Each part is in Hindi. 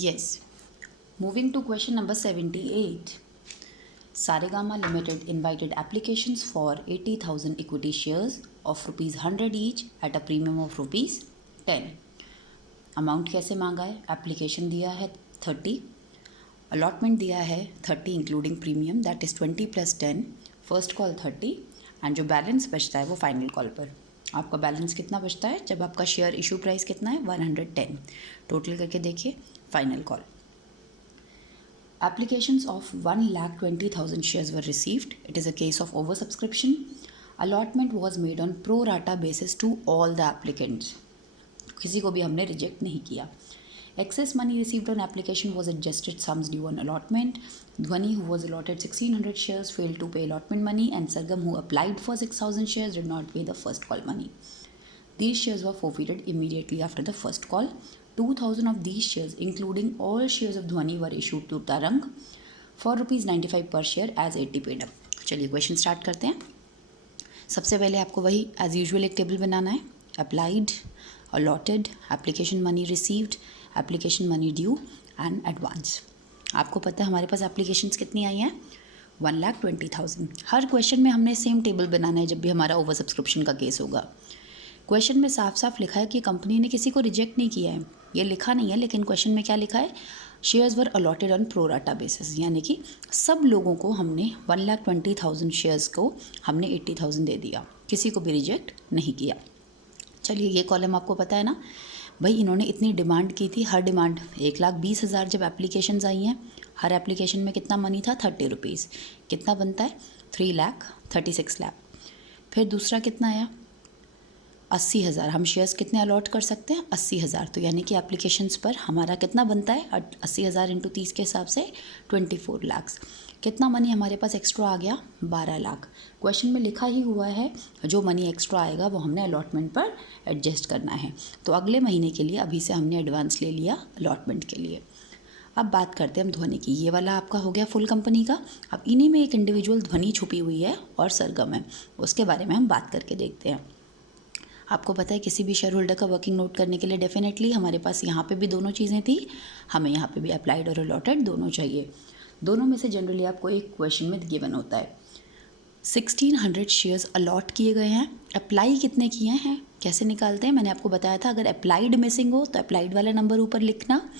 Yes. Moving to question number 78. Saregama Limited invited applications for 80,000 equity shares of rupees 100 each at a premium of rupees 10. Amount कैसे मांगा है? एप्लीकेशन दिया है 30, अलॉटमेंट दिया है 30 including premium, that is 20 + 10, first call 30, and जो बैलेंस बचता है वो फाइनल कॉल पर। आपका बैलेंस कितना बचता है जब आपका शेयर इशू प्राइस कितना है? 110। टोटल करके देखिए, final call. Applications of 1,20,000 shares were received. It is a case of oversubscription. Allotment was made on pro rata basis to all the applicants. किसी को भी हमने रिजेक्ट नहीं किया। Excess money received on application was adjusted sums due on allotment. Dhwani, who was allotted 1,600 shares, failed to pay allotment money, and Sargam, who applied for 6,000 shares, did not pay the first call money. These shares were forfeited immediately after the first call. 2,000 of these shares, including all shares of Dhwani, were issued to Tarang for ₹95 per share as 80 paid up. चलिए क्वेश्चन स्टार्ट करते हैं। सबसे पहले आपको वही एज यूजुअल एक टेबल बनाना है। Applied, allotted, application money received, application money due and advance. आपको पता है हमारे पास एप्लीकेशंस कितनी आई हैं? 1,20,000। हर क्वेश्चन में हमने सेम टेबल बनाना है जब भी हमारा ओवर सब्सक्रिप्शन का केस होगा। क्वेश्चन में साफ साफ लिखा है कि कंपनी ने किसी को रिजेक्ट नहीं किया है, ये लिखा नहीं है, लेकिन क्वेश्चन में क्या लिखा है? Shares were allotted on pro rata basis, यानी कि सब लोगों को हमने 1,20,000 शेयर्स को हमने 80,000 दे दिया, किसी को भी रिजेक्ट नहीं किया। चलिए ये कॉलम आपको पता है ना भाई, इन्होंने इतनी डिमांड की थी, हर डिमांड 1,20,000 जब एप्लीकेशंस आई हैं, हर एप्लीकेशन में कितना मनी था? 30 रुपीज़। कितना बनता है? 3,36 लाख। फिर दूसरा कितना आया? 80,000। हम शेयर्स कितने अलॉट कर सकते हैं? 80,000। तो यानी कि एप्लीकेशंस पर हमारा कितना बनता है? 80,000 × 30 के हिसाब से 24 लाख। कितना मनी हमारे पास एक्स्ट्रा आ गया? 12 लाख। क्वेश्चन में लिखा ही हुआ है जो मनी एक्स्ट्रा आएगा वो हमने अलॉटमेंट पर एडजस्ट करना है। तो अगले महीने के लिए अभी से हमने एडवांस ले लिया अलॉटमेंट के लिए। अब बात करते हैं हम ध्वनि की। ये वाला आपका हो गया फुल कंपनी का। अब इन्हीं में एक इंडिविजुअल ध्वनि छुपी हुई है और सरगम है, उसके बारे में हम बात करके देखते हैं। आपको पता है किसी भी शेयर होल्डर का वर्किंग नोट करने के लिए डेफिनेटली हमारे पास यहाँ पे भी दोनों चीज़ें थी, हमें यहाँ पे भी अप्लाइड और अलॉटेड दोनों चाहिए। दोनों में से जनरली आपको एक क्वेश्चन में गिवन होता है। 1,600 शेयर्स अलॉट किए गए हैं, अप्लाई कितने किए हैं, कैसे निकालते हैं? मैंने आपको बताया था, अगर अप्लाइड मिसिंग हो तो अप्लाइड वाला नंबर ऊपर लिखना,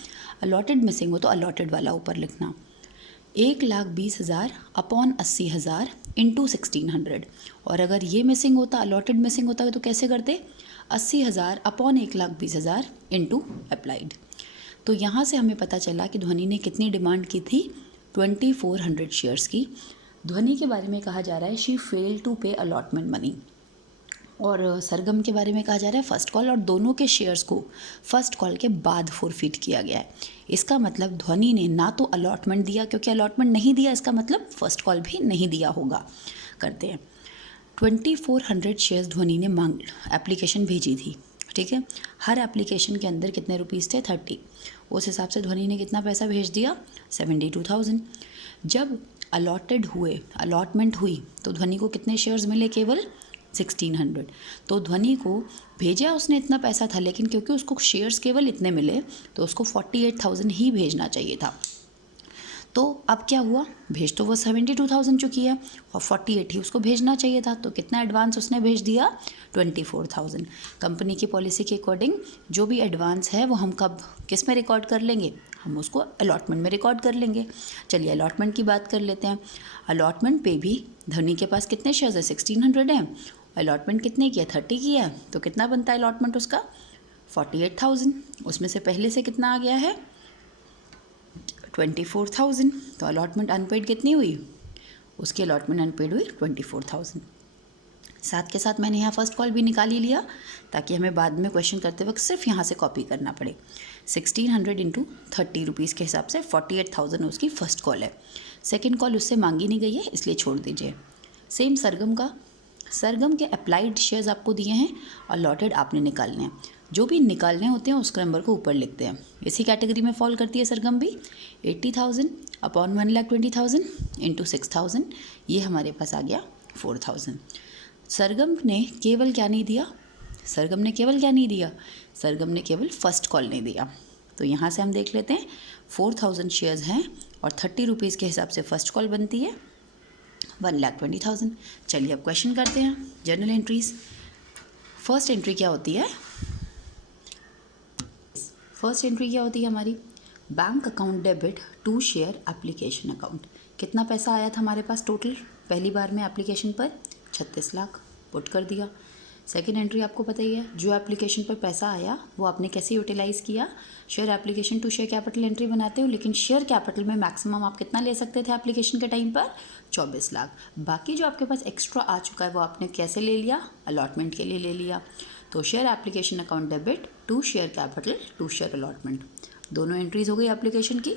अलॉटेड मिसिंग हो तो अलॉटेड वाला ऊपर लिखना। 1,20,000 अपॉन 80,000 इंटू 1,600। और अगर ये मिसिंग होता, अलॉटेड मिसिंग होता तो कैसे करते? 80,000 अपॉन 1,20,000 इंटू अप्लाइड। तो यहाँ से हमें पता चला कि ध्वनि ने कितनी डिमांड की थी? 2,400 शेयर्स की। ध्वनि के बारे में कहा जा रहा है शी फेल टू पे अलॉटमेंट मनी, और सरगम के बारे में कहा जा रहा है फर्स्ट कॉल, और दोनों के शेयर्स को फर्स्ट कॉल के बाद फोरफिट किया गया है। इसका मतलब ध्वनि ने ना तो अलॉटमेंट दिया, क्योंकि अलॉटमेंट नहीं दिया इसका मतलब फर्स्ट कॉल भी नहीं दिया होगा। करते हैं। 2,400 शेयर्स ध्वनि ने मांग एप्लीकेशन भेजी थी, ठीक है। हर एप्लीकेशन के अंदर कितने रुपीज़ थे? 30। उस हिसाब से ध्वनि ने कितना पैसा भेज दिया? 72,000। जब अलॉटेड हुए, अलॉटमेंट हुई, तो ध्वनि को कितने शेयर्स मिले? केवल 1,600। तो ध्वनि को भेजा उसने इतना पैसा था, लेकिन क्योंकि उसको शेयर्स केवल इतने मिले तो उसको 48,000 ही भेजना चाहिए था। तो अब क्या हुआ? भेज तो वो 72,000 चुकी है और 48 ही उसको भेजना चाहिए था। तो कितना एडवांस उसने भेज दिया? 24,000। कंपनी की पॉलिसी के अकॉर्डिंग जो भी एडवांस है वो हम कब किस में रिकॉर्ड कर लेंगे? हम उसको अलॉटमेंट में रिकॉर्ड कर लेंगे। चलिए अलॉटमेंट की बात कर लेते हैं। अलॉटमेंट पे भी ध्वनि के पास कितने शेयर्स है? 1,600 है। अलॉटमेंट कितने की है? 30 की है। तो कितना बनता है अलॉटमेंट उसका? 48,000। उसमें से पहले से कितना आ गया है? 24,000। तो अलॉटमेंट अनपेड कितनी हुई? उसकी अलॉटमेंट अनपेड हुई 24,000। साथ के साथ मैंने यहाँ फर्स्ट कॉल भी निकाल ही लिया, ताकि हमें बाद में क्वेश्चन करते वक्त सिर्फ यहाँ से कॉपी करना पड़े। 1,600 इंटू 30 रुपीज़ के हिसाब से 48,000 उसकी फर्स्ट कॉल है। सेकेंड कॉल उससे मांगी नहीं गई है, इसलिए छोड़ दीजिए। सेम सरगम का। सरगम के अप्लाइड शेयर्स आपको दिए हैं, अलॉटेड आपने निकालने हैं। जो भी निकालने होते हैं उसके नंबर को ऊपर लिखते हैं। इसी कैटेगरी में फॉल करती है सरगम भी। 80,000 अपॉन 1,20,000 इंटू 6,000, ये हमारे पास आ गया 4,000। सरगम ने केवल क्या नहीं दिया? सरगम ने केवल फर्स्ट कॉल नहीं दिया। तो यहाँ से हम देख लेते हैं 4000 शेयर्स हैं और 30 रुपीज़ के हिसाब से फर्स्ट कॉल बनती है 1,20,000। चलिए अब क्वेश्चन करते हैं जर्नल एंट्रीज। फर्स्ट एंट्री क्या होती है? फर्स्ट एंट्री क्या होती है हमारी? Bank account debit to share application account. कितना पैसा आया था हमारे पास टोटल पहली बार में एप्लीकेशन पर? 36 लाख पुट कर दिया। सेकेंड एंट्री आपको पता ही है, जो एप्लीकेशन पर पैसा आया वो आपने कैसे यूटिलाइज़ किया? Share application to share capital entry बनाते हो, लेकिन शेयर कैपिटल में मैक्सिमम आप कितना ले सकते थे एप्लीकेशन के टाइम पर? 24 लाख। बाकी जो आपके पास एक्स्ट्रा आ चुका है वो आपने कैसे ले लिया? अलॉटमेंट के लिए ले लिया। तो share application account debit to share capital to share allotment, दोनों एंट्रीज हो गई एप्लीकेशन की।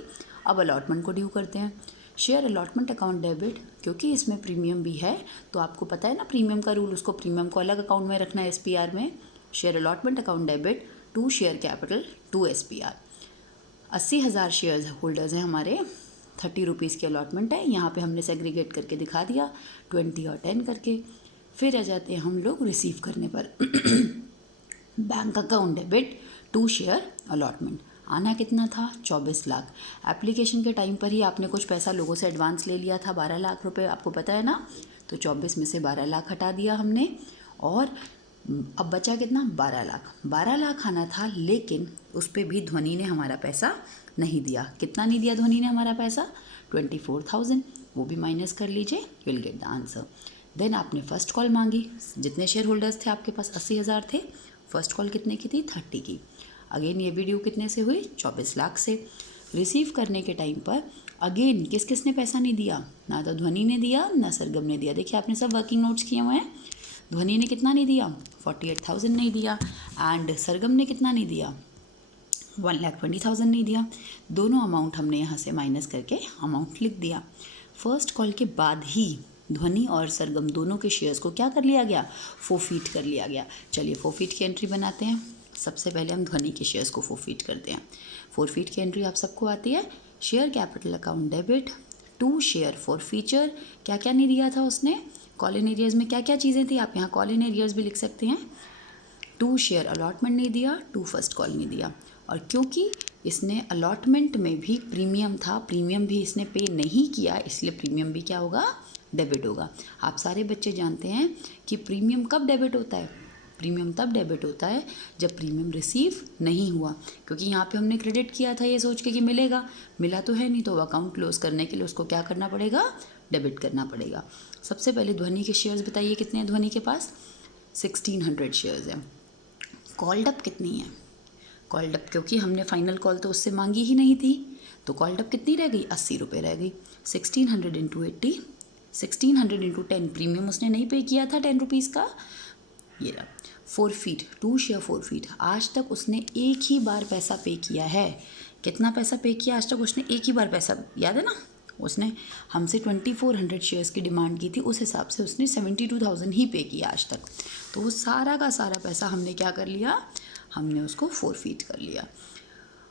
अब अलॉटमेंट को ड्यू करते हैं। शेयर अलॉटमेंट अकाउंट डेबिट, क्योंकि इसमें प्रीमियम भी है तो आपको पता है ना प्रीमियम का रूल, उसको प्रीमियम को अलग अकाउंट में रखना है एसपीआर में। Share allotment account debit to share capital to SPR. 80,000 shares holders हैं हमारे, 30 रुपीज़ की अलॉटमेंट है। यहाँ पे हमने सेग्रीगेट करके दिखा दिया 20 और 10 करके। फिर आ जाते हैं हम लोग रिसीव करने पर bank account debit to share allotment. आना कितना था? 24 लाख। एप्लीकेशन के टाइम पर ही आपने कुछ पैसा लोगों से एडवांस ले लिया था, 12 लाख रुपए, आपको पता है ना। तो 24 में से 12 लाख हटा दिया हमने और अब बचा कितना? 12 लाख। 12 लाख आना था, लेकिन उस पर भी ध्वनि ने हमारा पैसा नहीं दिया। कितना नहीं दिया ध्वनि ने हमारा पैसा? 24,000। वो भी माइनस कर लीजिए, will get the answer. Then आपने फर्स्ट कॉल मांगी। जितने शेयर होल्डर्स थे आपके पास 80,000 थे। फर्स्ट कॉल कितने की थी? 30 की। अगेन ये वीडियो कितने से हुई? 24 लाख से। रिसीव करने के टाइम पर अगेन किस किस ने पैसा नहीं दिया? ना तो ध्वनि ने दिया ना सरगम ने दिया। देखिए आपने सब वर्किंग नोट्स किए हुए हैं। ध्वनि ने कितना नहीं दिया? 48,000 नहीं दिया। एंड सरगम ने कितना नहीं दिया? 1,20,000 नहीं दिया। दोनों अमाउंट हमने यहाँ से माइनस करके अमाउंट लिख दिया। फर्स्ट कॉल के बाद ही ध्वनि और सरगम दोनों के शेयर्स को क्या कर लिया गया? फोरफीट कर लिया गया। चलिए फोरफीट की एंट्री बनाते हैं। सबसे पहले हम ध्वनि के शेयर्स को फोरफीट करते हैं। फोरफीट की एंट्री आप सबको आती है। Share capital account debit to share forfeiture. क्या क्या नहीं दिया था उसने? कॉल इन एरियर्स में क्या क्या चीज़ें थी? आप यहाँ कॉल इन एरियर्स भी लिख सकते हैं। टू शेयर अलॉटमेंट नहीं दिया, टू फर्स्ट कॉल नहीं दिया। और क्योंकि इसने अलॉटमेंट में भी प्रीमियम था, प्रीमियम भी इसने पे नहीं किया, इसलिए प्रीमियम भी क्या होगा? डेबिट होगा। आप सारे बच्चे जानते हैं कि प्रीमियम कब डेबिट होता है? प्रीमियम तब डेबिट होता है जब प्रीमियम रिसीव नहीं हुआ, क्योंकि यहाँ पे हमने क्रेडिट किया था ये सोच के कि मिलेगा, मिला तो है नहीं, तो अकाउंट क्लोज करने के लिए उसको क्या करना पड़ेगा? डेबिट करना पड़ेगा। सबसे पहले ध्वनि के शेयर्स बताइए कितने हैं ध्वनि के पास? 1600 शेयर्स हैं। कॉल्ड अप कितनी है? कॉल्ड अप क्योंकि हमने फाइनल कॉल तो उससे मांगी ही नहीं थी, तो कॉल्ड अप कितनी रह गई? 80 रुपये रह गई। 1600 इंटू 80, 1600 इंटू 10, प्रीमियम उसने नहीं पे किया था 10 रुपीज़ का। ये रहा। फोरफीट टू शेयर फोरफीट, आज तक उसने एक ही बार पैसा पे किया है। कितना पैसा पे किया आज तक उसने? एक ही बार पैसा, याद है ना? उसने हमसे 2400 शेयर्स की डिमांड की थी, उस हिसाब से उसने 72,000 ही पे किया आज तक। तो वो सारा का सारा पैसा हमने क्या कर लिया? हमने उसको फोरफीट कर लिया।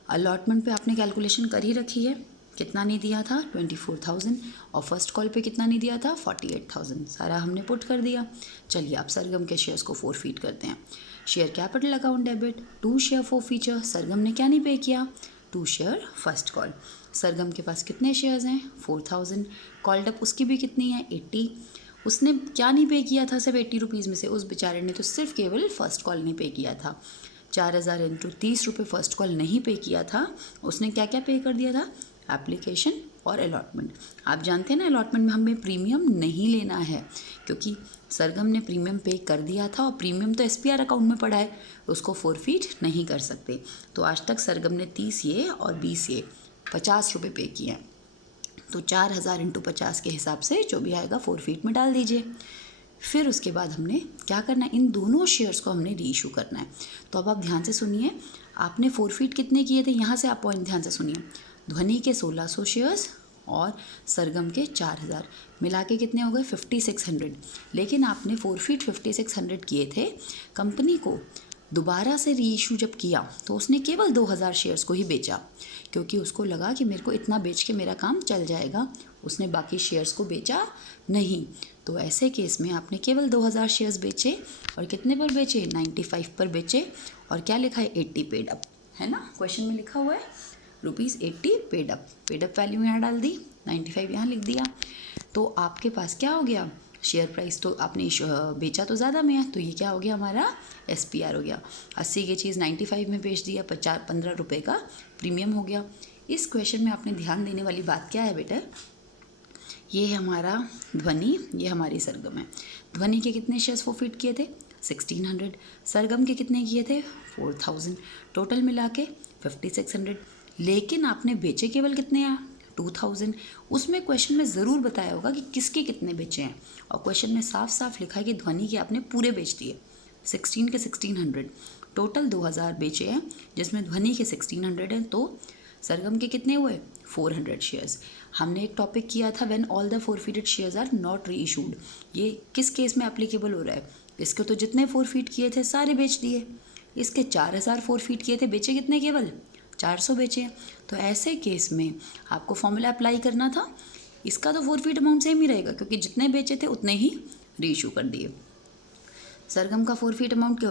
अलॉटमेंट पे आपने कैलकुलेशन कर ही रखी है, कितना नहीं दिया था? 24,000। और फर्स्ट कॉल पे कितना नहीं दिया था? 48,000। सारा हमने पुट कर दिया। चलिए अब सरगम के शेयर्स को फोरफीट करते हैं। Share capital account debit to share forfeiture. Sargam ने क्या नहीं पे किया? To share first call. Sargam के पास कितने शेयर्स हैं? 4,000। कॉल्ड अप उसकी भी कितनी है? 80। उसने क्या नहीं पे किया था? सिर्फ 80 रुपीज़ में से उस बेचारे ने तो सिर्फ केवल फर्स्ट कॉल नहीं पे किया था। 4,000 इंटू 30 रुपये फर्स्ट कॉल नहीं पे किया था। उसने क्या क्या पे कर दिया था? एप्लीकेशन और अलॉटमेंट। आप जानते हैं ना अलॉटमेंट में हमें प्रीमियम नहीं लेना है, क्योंकि सरगम ने प्रीमियम पे कर दिया था और प्रीमियम तो एसपीआर अकाउंट में पड़ा है, उसको फोरफीट नहीं कर सकते। तो आज तक सरगम ने 30 ये और 20 ये 50 रुपये पे किए हैं। तो 4,000 इंटू 50 के हिसाब से जो भी आएगा फोरफीट में डाल दीजिए। फिर उसके बाद हमने क्या करना है? इन दोनों शेयर्स को हमने री इशू करना है। तो अब आप ध्यान से सुनिए, आपने फोरफीट कितने किए थे? यहाँ से आप पॉइंट ध्यान से सुनिए। ध्वनि के 1600 शेयर्स और सरगम के 4,000 मिला के कितने हो गए? 5,600। लेकिन आपने फोरफीट 5,600 किए थे। कंपनी को दोबारा से री इशू जब किया तो उसने केवल 2,000 शेयर्स को ही बेचा, क्योंकि उसको लगा कि मेरे को इतना बेच के मेरा काम चल जाएगा। उसने बाकी शेयर्स को बेचा नहीं। तो ऐसे केस में आपने केवल 2,000 शेयर्स बेचे और कितने पर बेचे? 95 पर बेचे। और क्या लिखा है? 80 पेड अप। है ना, क्वेश्चन में लिखा हुआ है ₹80 पेड अप वैल्यू यहाँ डाल दी, 95 यहाँ लिख दिया। तो आपके पास क्या हो गया, शेयर प्राइस तो आपने बेचा तो ज़्यादा में है, तो ये क्या हो गया हमारा SPR हो गया। 80 की चीज़ 95 में बेच दिया, 15 रुपये का प्रीमियम हो गया। इस क्वेश्चन में आपने ध्यान देने वाली बात क्या है बेटा, ये है हमारा ध्वनि, ये हमारी सरगम है। ध्वनि के कितने शेयर्स फॉरफिट किए थे 1600, सरगम के कितने किए थे 4000, टोटल मिला के 5600। लेकिन आपने बेचे केवल कितने हैं 2000। उसमें क्वेश्चन में ज़रूर बताया होगा कि किसके कितने बेचे हैं, और क्वेश्चन में साफ साफ लिखा है कि ध्वनि के आपने पूरे बेच दिए, 16 के 1600, टोटल 2000 बेचे हैं, जिसमें ध्वनि के 1600 हैं, तो सरगम के कितने हुए 400 शेयर्स। हमने एक टॉपिक किया था when all the forfeited shares are not reissued, ये किस केस में एप्लीकेबल हो रहा है, इसके तो जितने फॉरफिट किए थे सारे बेच दिए, इसके 4000 फॉरफिट किए थे, बेचे कितने केवल 400 बेचे। तो ऐसे केस में आपको फॉर्मूला अप्लाई करना था, इसका तो फॉरफिट अमाउंट सेम ही रहेगा क्योंकि जितने बेचे थे उतने ही री इशू कर दिए। सरगम का फॉरफिट अमाउंट,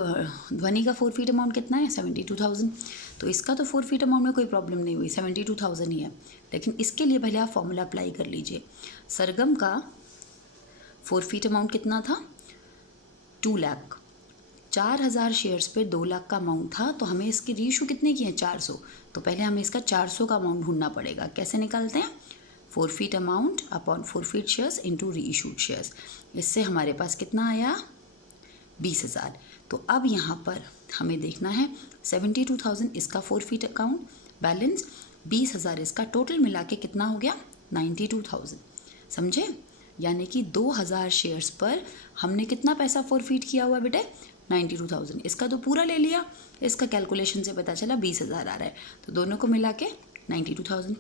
ध्वनि का फॉरफिट अमाउंट कितना है 72,000, तो इसका तो फॉरफिट अमाउंट में कोई प्रॉब्लम नहीं हुई, 72,000 ही है। लेकिन इसके लिए पहले आप फॉर्मूला अप्लाई कर लीजिए। सरगम का फॉरफिट अमाउंट कितना था 2 लाख, 4000 शेयर्स पे 2 लाख का अमाउंट था, तो हमें इसके री इशू कितने किए हैं 400, तो पहले हमें इसका 400 का अमाउंट ढूंढना पड़ेगा। कैसे निकालते हैं, forfeit amount upon forfeit shares into री इशूड शेयर्स। इससे हमारे पास कितना आया 20,000। तो अब यहाँ पर हमें देखना है 72,000 इसका फॉरफिट अकाउंट बैलेंस, 20,000 इसका, टोटल मिला के कितना हो गया 92,000, समझे। यानी कि 2000 शेयर्स पर हमने कितना पैसा फॉरफिट किया हुआ बेटे 92,000, इसका तो पूरा ले लिया, इसका कैलकुलेशन से पता चला 20,000 आ रहा है, तो दोनों को मिला के 92,000।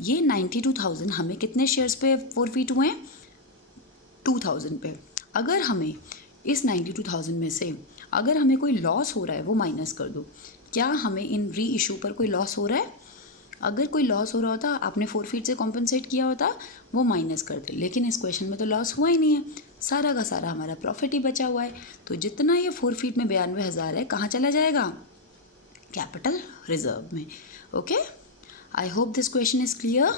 ये 92,000 हमें कितने शेयर्स पे फॉरफिट हुए हैं 2000 पे। अगर हमें इस 92,000 में से अगर हमें कोई लॉस हो रहा है वो माइनस कर दो, क्या हमें इन री इशू पर कोई लॉस हो रहा है, अगर कोई लॉस हो रहा होता आपने फॉरफिट से कॉम्पनसेट किया होता वो माइनस करते, लेकिन इस क्वेश्चन में तो लॉस हुआ ही नहीं है, सारा का सारा हमारा प्रॉफिट ही बचा हुआ है। तो जितना ये फॉरफिट में 92,000 है कहाँ चला जाएगा कैपिटल रिजर्व में। Okay, I hope this question is clear.